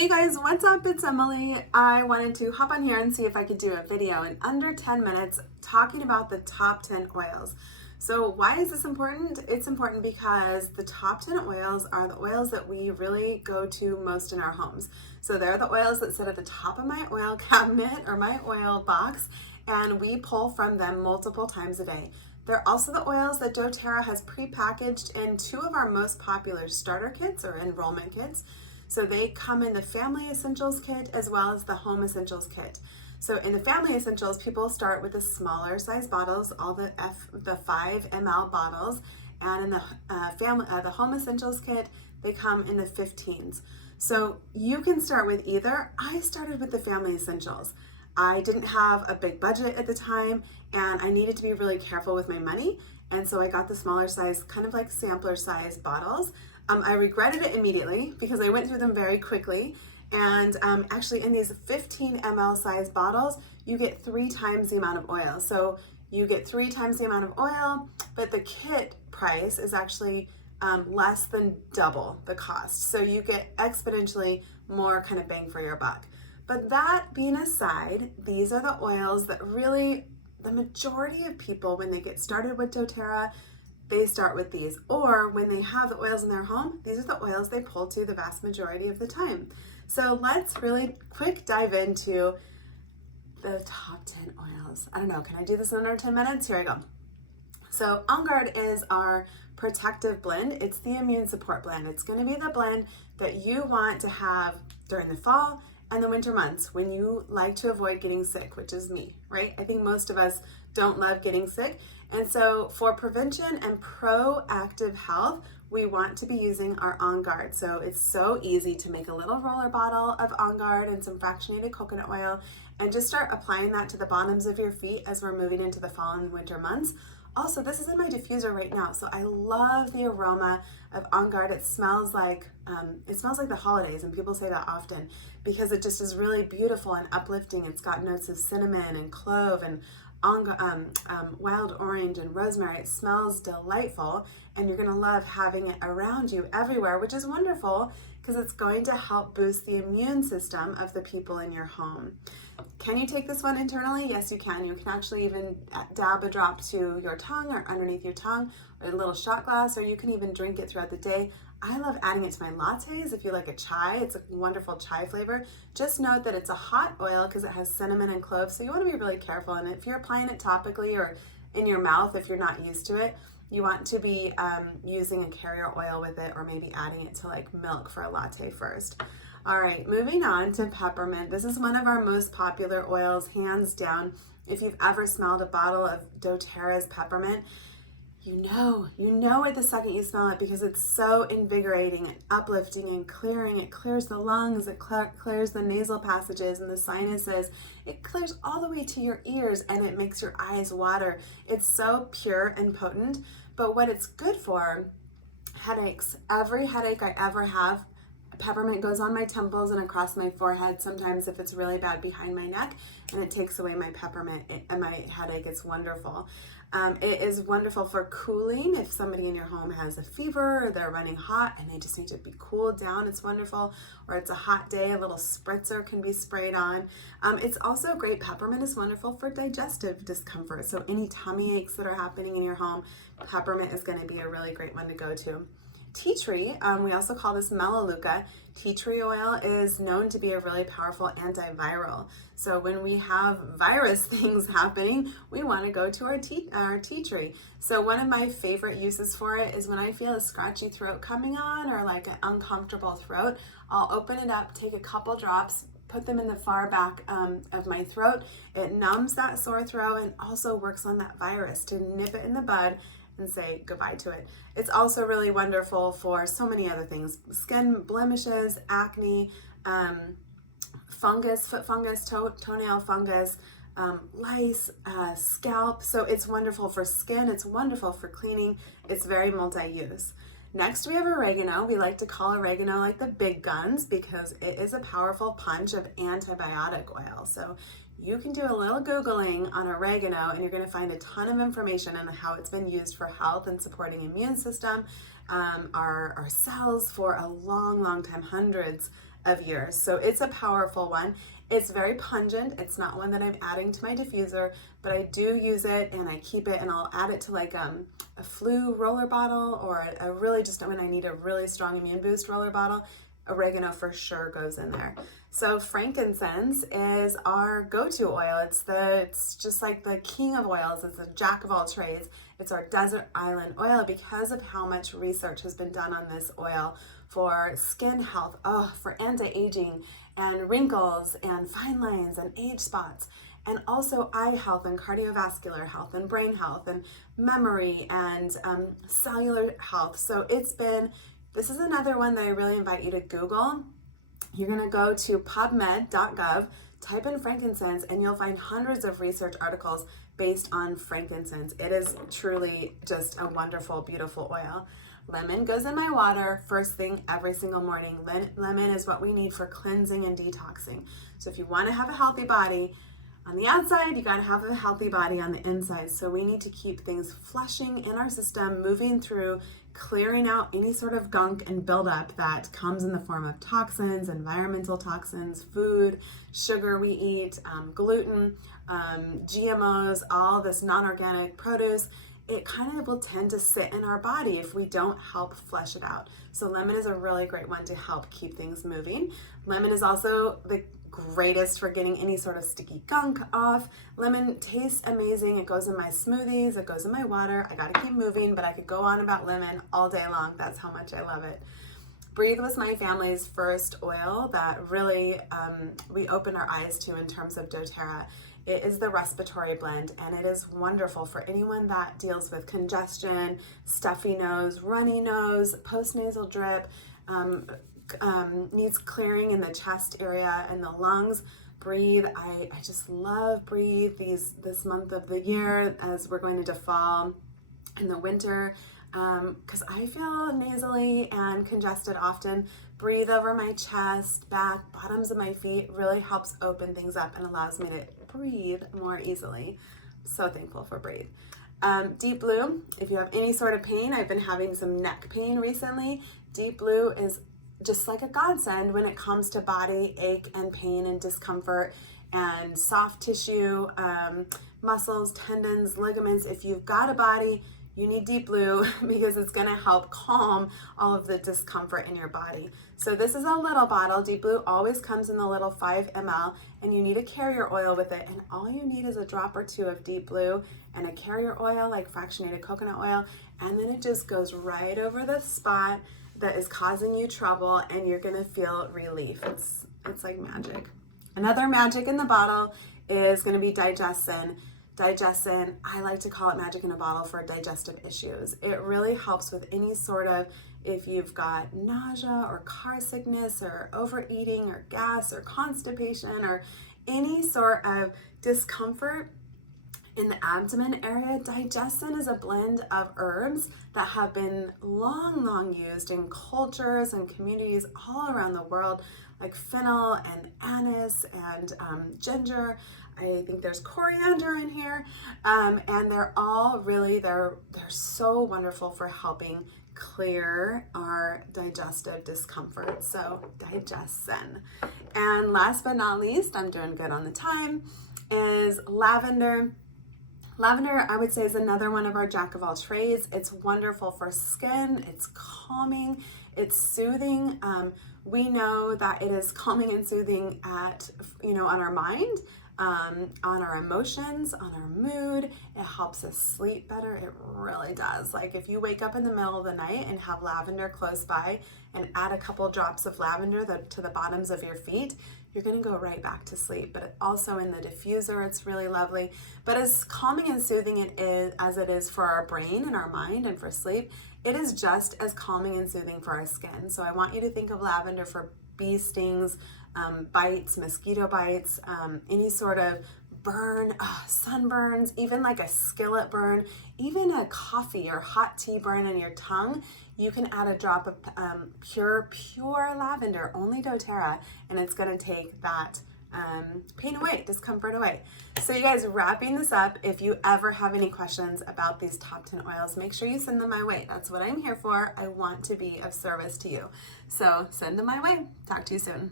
Hey guys, what's up? It's Emily. I wanted to hop on here and see if I could do a video in under 10 minutes talking about the top 10 oils. So why is this important? It's important because the top 10 oils are the oils that we really go to most in our homes. So they're the oils that sit at the top of my oil cabinet or my oil box, and we pull from them multiple times a day. They're also the oils that doTERRA has pre-packaged in two of our most popular starter kits or enrollment kits. So they come in the Family Essentials kit as well as the Home Essentials kit. So in the Family Essentials, people start with the smaller size bottles, all the 5 ml bottles, and in the Home Essentials kit, they come in the 15s. So you can start with either. I started with the Family Essentials. I didn't have a big budget at the time, and I needed to be really careful with my money, and so I got the smaller size, kind of like sampler size bottles. I regretted it immediately because I went through them very quickly, and actually in these 15 ml size bottles, you get 3 times the amount of oil. So you get 3 times the amount of oil, but the kit price is actually less than double the cost. So you get exponentially more kind of bang for your buck. But that being aside, these are the oils that really, the majority of people, when they get started with doTERRA, they start with these, or when they have the oils in their home, these are the oils they pull to the vast majority of the time. So let's really quick dive into the top 10 oils. I don't know, can I do this in under 10 minutes? Here I go. So OnGuard is our protective blend. It's the immune support blend. It's gonna be the blend that you want to have during the fall and the winter months when you like to avoid getting sick, which is me, right? I think most of us don't love getting sick. And so for prevention and proactive health, we want to be using our OnGuard. So it's so easy to make a little roller bottle of OnGuard and some fractionated coconut oil and just start applying that to the bottoms of your feet as we're moving into the fall and winter months. Also, this is in my diffuser right now, so I love the aroma of OnGuard. It smells like the holidays, and people say that often because it just is really beautiful and uplifting. It's got notes of cinnamon and clove and wild orange and rosemary. It smells delightful, and you're gonna love having it around you everywhere, which is wonderful because it's going to help boost the immune system of the people in your home. Can you take this one internally? Yes, you can. You can actually even dab a drop to your tongue or underneath your tongue or a little shot glass, or you can even drink it throughout the day. I love adding it to my lattes. If you like a chai, it's a wonderful chai flavor. Just note that it's a hot oil because it has cinnamon and cloves, so you want to be really careful. And if you're applying it topically or in your mouth, if you're not used to it, you want to be using a carrier oil with it, or maybe adding it to like milk for a latte first. All right, moving on to peppermint. This is one of our most popular oils, hands down. If you've ever smelled a bottle of doTERRA's peppermint, you know it the second you smell it because it's so invigorating and uplifting and clearing. It clears the lungs, it clears the nasal passages and the sinuses. It clears all the way to your ears, and it makes your eyes water. It's so pure and potent, but what it's good for, headaches. Every headache I ever have, peppermint goes on my temples and across my forehead, sometimes if it's really bad behind my neck, and it takes away my peppermint and my headache. It's wonderful. It is wonderful for cooling. If somebody in your home has a fever or they're running hot and they just need to be cooled down, it's wonderful. Or it's a hot day, a little spritzer can be sprayed on. It's also great. Peppermint is wonderful for digestive discomfort. So any tummy aches that are happening in your home, peppermint is going to be a really great one to go to. Tea tree, we also call this melaleuca. Tea tree oil is known to be a really powerful antiviral. So when we have virus things happening, we want to go to our tea tree. So one of my favorite uses for it is when I feel a scratchy throat coming on or like an uncomfortable throat, I'll open it up, take a couple drops, put them in the far back of my throat. It numbs that sore throat and also works on that virus to nip it in the bud and say goodbye to it. It's also really wonderful for so many other things: skin blemishes, acne, fungus, foot fungus, toenail fungus, lice, scalp. So it's wonderful for skin, it's wonderful for cleaning, it's very multi-use. Next we have oregano. We like to call oregano like the big guns because it is a powerful punch of antibiotic oil. So you can do a little Googling on oregano and you're going to find a ton of information on how it's been used for health and supporting immune system, our cells for a long time, hundreds of years. So it's a powerful one. It's very pungent. It's not one that I'm adding to my diffuser, but I do use it and I keep it, and I'll add it to like a flu roller bottle, or a really just when I need a really strong immune boost roller bottle. Oregano for sure goes in there. So frankincense is our go-to oil. It's just like the king of oils. It's a jack of all trades. It's our desert island oil because of how much research has been done on this oil for skin health, for anti-aging and wrinkles and fine lines and age spots, and also eye health and cardiovascular health and brain health and memory and cellular health. So this is another one that I really invite you to Google. You're going to go to pubmed.gov, type in frankincense, and you'll find hundreds of research articles based on frankincense. It is truly just a wonderful, beautiful oil. Lemon goes in my water first thing every single morning. Lemon is what we need for cleansing and detoxing. So if you want to have a healthy body on the outside, you got to have a healthy body on the inside. So we need to keep things flushing in our system, moving through, clearing out any sort of gunk and buildup that comes in the form of toxins, environmental toxins, food, sugar we eat, gluten, GMOs, all this non-organic produce. It kind of will tend to sit in our body if we don't help flush it out. So lemon is a really great one to help keep things moving. Lemon is also the greatest for getting any sort of sticky gunk off. Lemon tastes amazing. It goes in my smoothies, it goes in my water. I gotta keep moving, but I could go on about lemon all day long. That's how much I love it. Breathe was my family's first oil that really we opened our eyes to in terms of doTERRA. It is the respiratory blend, and it is wonderful for anyone that deals with congestion, stuffy nose, runny nose, postnasal drip, needs clearing in the chest area and the lungs. Breathe. I just love Breathe this month of the year as we're going into fall and the winter, because I feel nasally and congested often. Breathe over my chest, back, bottoms of my feet really helps open things up and allows me to breathe more easily. So thankful for Breathe. Deep Blue, if you have any sort of pain, I've been having some neck pain recently. Deep Blue is just like a godsend when it comes to body ache and pain and discomfort and soft tissue, muscles, tendons, ligaments. If you've got a body, you need Deep Blue because it's going to help calm all of the discomfort in your body. So this is a little bottle. Deep Blue always comes in the little 5 ml, and you need a carrier oil with it. And all you need is a drop or two of Deep Blue and a carrier oil like fractionated coconut oil. And then it just goes right over the spot that is causing you trouble, and you're going to feel relief. It's like magic. Another magic in the bottle is going to be Digestin. Digestin, I like to call it magic in a bottle for digestive issues. It really helps with any sort of, if you've got nausea or car sickness or overeating or gas or constipation or any sort of discomfort in the abdomen area. Digestin is a blend of herbs that have been long used in cultures and communities all around the world, like fennel and anise and ginger. I think there's coriander in here, and they're all really, they're so wonderful for helping clear our digestive discomfort. So Digestin. And last but not least, I'm doing good on the time, is lavender. Lavender, I would say, is another one of our jack of all trades. It's wonderful for skin. It's calming. It's soothing. We know that it is calming and soothing on our mind, on our emotions, on our mood. It helps us sleep better. It really does. Like if you wake up in the middle of the night and have lavender close by and add a couple drops of lavender to the bottoms of your feet, you're going to go right back to sleep. But also in the diffuser, it's really lovely. But as calming and soothing as it is for our brain and our mind and for sleep, it is just as calming and soothing for our skin. So I want you to think of lavender for bee stings, bites, mosquito bites, any sort of burn, sunburns, even like a skillet burn, even a coffee or hot tea burn on your tongue. You can add a drop of pure lavender, only doTERRA, and it's going to take that pain away, discomfort away. So you guys, wrapping this up, if you ever have any questions about these top 10 oils, make sure you send them my way. That's what I'm here for. I want to be of service to you. So send them my way. Talk to you soon.